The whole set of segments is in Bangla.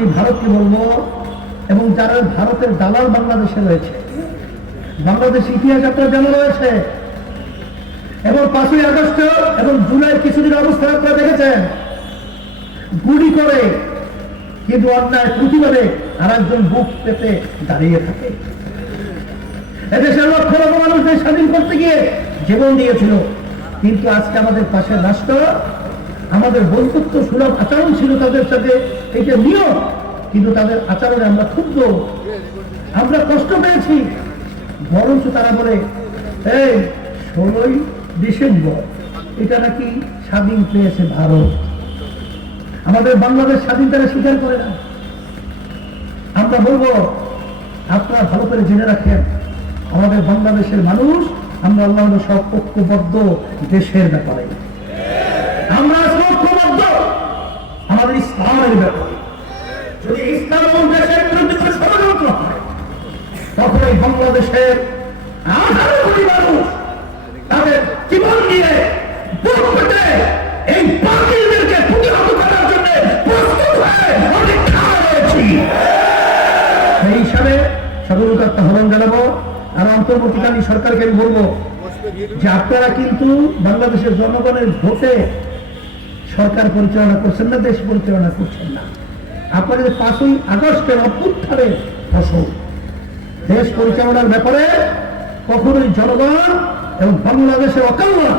আমি ভারতকে বলবো, এবং যারা ভারতের দালাল বাংলাদেশে রয়েছে, বাংলাদেশ ইতিহাস আপনার জানা রয়েছে, এবং 5ই আগস্ট এবং জুলাই কিছুদিন অবস্থা আপনারা দেখেছেন, গুলি করে কিন্তু অন্যায় প্রতিবাদে আর একজন বুক পেতে দাঁড়িয়ে থাকে। এদেশের লক্ষ লক্ষ মানুষদের স্বাধীন করতে গিয়ে জীবন দিয়েছিল, কিন্তু আজকে আমাদের পাশে রাষ্ট্র, আমাদের বন্ধুত্ব সুলভ আচরণ ছিল তাদের সাথে, এটা নিয়ম, কিন্তু তাদের আচরণে আমরা ক্ষুব্ধ, আমরা কষ্ট পেয়েছি। বরঞ্চ তারা বলে এই 16ই ডিসেম্বর এটা নাকি স্বাধীন পেয়েছে ভারত, আমাদের বাংলাদেশ স্বাধীন তারা স্বীকার করে না। আমরা বলবো আপনারা ভালো করে জেনে রাখেন, আমাদের বাংলাদেশের মানুষ, আমরা আল্লাহ সব ঐক্যবদ্ধ দেশের ব্যাপারে, আমরা ঐক্যবদ্ধ আমাদের ইসলামের ব্যাপারে। যদি ইসলাম এবং দেশের বিরুদ্ধে কোনো ষড়যন্ত্র হয়, তখন এই বাংলাদেশের 18 কোটি মানুষ তাদের জীবন দিয়ে বুক পেতে এই বাতিলদেরকে প্রতিহত করার জন্য প্রস্তুত হয়ে অপেক্ষা রয়েছি। সেই হিসাবে সকলকে একটা আহ্বান জানাবো, আর অন্তর্বর্তীকালীন সরকারকে আমি বলবো যে আপনারা কিন্তু বাংলাদেশের জনগণের ভোটে সরকার পরিচালনা করছেন না, দেশ পরিচালনা করছেন না। আপনারা যে 5ই আগস্টের অভ্যুত্থানের ফসল, দেশ পরিচালনার ব্যাপারে কখনোই জনগণ এবং বাংলাদেশের অকল্যাণ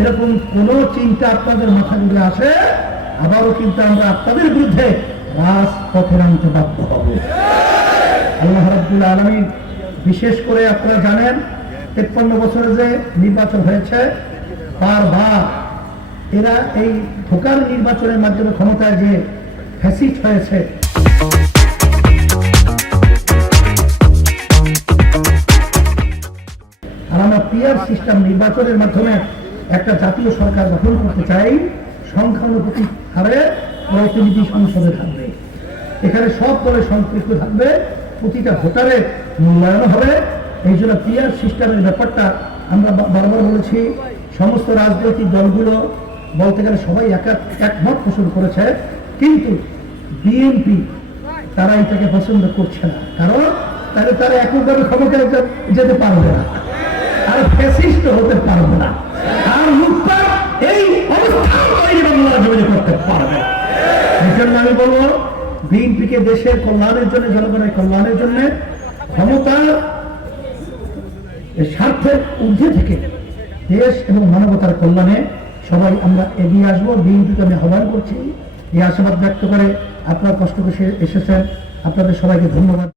এরকম কোন চিন্তা আপনাদের মাথা দিয়ে আসে, আবারও কিন্তু আমরা আপনাদের বিরুদ্ধে রাজপথে নামতে বাধ্য হব। আল্লাহ রাব্বুল আলামিন, বিশেষ করে আপনারা জানেন 53 বছরে যে নির্বাচন হয়েছে, বারবার এরা এই ধোকার নির্বাচনের মাধ্যমে ক্ষমতায় যে ফ্যাসিস্ট হয়েছে, আর আমরা পিয়ার সিস্টেম নির্বাচনের মাধ্যমে একটা জাতীয় সরকার গঠন করতে চাই। সংখ্যানুপাতিক হারে প্রতিনিধি সংসদে থাকবে, এখানে সব দলের সম্পৃক্ত থাকবে, প্রতিটা ভোটারের মূল্যায়ন হবে। এই জন্য পিয়ার সিস্টেমের ব্যাপারটা আমরা বারবার বলেছি, সমস্ত রাজনৈতিক দলগুলো বলতে গেলে সবাই একমত পোষণ করেছে, কিন্তু বিএনপি তারা এটাকে পছন্দ করছে না, কারণ তাহলে তারা এককভাবে ক্ষমতায় যেতে পারবে না, আর ফ্যাসিস্ট হতে পারবে না, আর লুটপাট এই অবস্থান তৈরি বাংলা জমিনে করতে পারবে। এই জন্য আমি বলবো বিএনপিকে দেশের কল্যাণের জন্য, জনগণের কল্যাণের জন্য, ক্ষমতার স্বার্থের ঊর্ধ্বে থেকে দেশ এবং মানবতার কল্যাণে সবাই আমরা এগিয়ে আসবো। বিএনপিকে আমি আহ্বান করছি, এই আশাবাদ ব্যক্ত করে আপনারা কষ্ট করে এসেছেন, আপনাদের সবাইকে ধন্যবাদ।